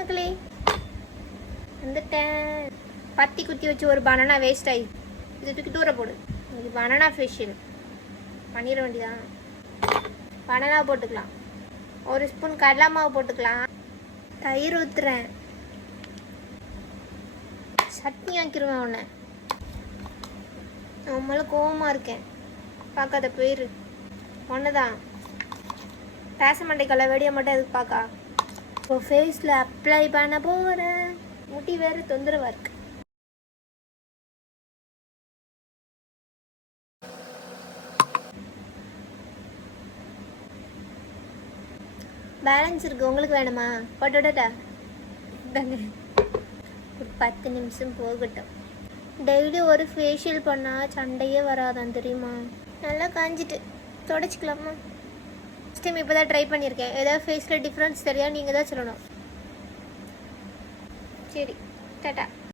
மக்களே, வந்துட்டேன். பத்தி குத்தி வச்சு ஒரு பனானா வேஸ்ட் ஆகி இதை தூக்கி தூர போடு. இது பனானா ஃபேஷியல் பண்ணிட வேண்டியதான். பனானா போட்டுக்கலாம், ஒரு ஸ்பூன் கடலை மாவு போட்டுக்கலாம், தயிர் ஊற்றுறேன், சட்னி ஆக்கிடுவேன். உன்னை நம்மள கோவமாக இருக்கேன், பார்க்காத போயிரு. ஒன்று தான் பேச மாட்டேக்கல, வெடியை மட்டும் எதுக்கு பார்க்கா. இப்போ ஃபேஸில் அப்ளை பண்ண போகிறேன். முடி வேறு தொந்தரவாக இருக்கு. பேலன்ஸ் இருக்குது, உங்களுக்கு வேணுமா? போட்டு விடட்டா? ஒரு 10 நிமிஷம் போகட்டும். டெய்லி ஒரு ஃபேஷியல் பண்ணால் சண்டையே வராதான் தெரியுமா? நல்லா காஞ்சிட்டு தொடச்சிக்கலாமா? ஃபஸ்ட் டைம் இப்போ தான் ட்ரை பண்ணியிருக்கேன். ஏதாவது ஃபேஸில் டிஃப்ரென்ஸ் தெரியா, நீங்கள் தான் சொல்லணும். சரி, டாட்டா.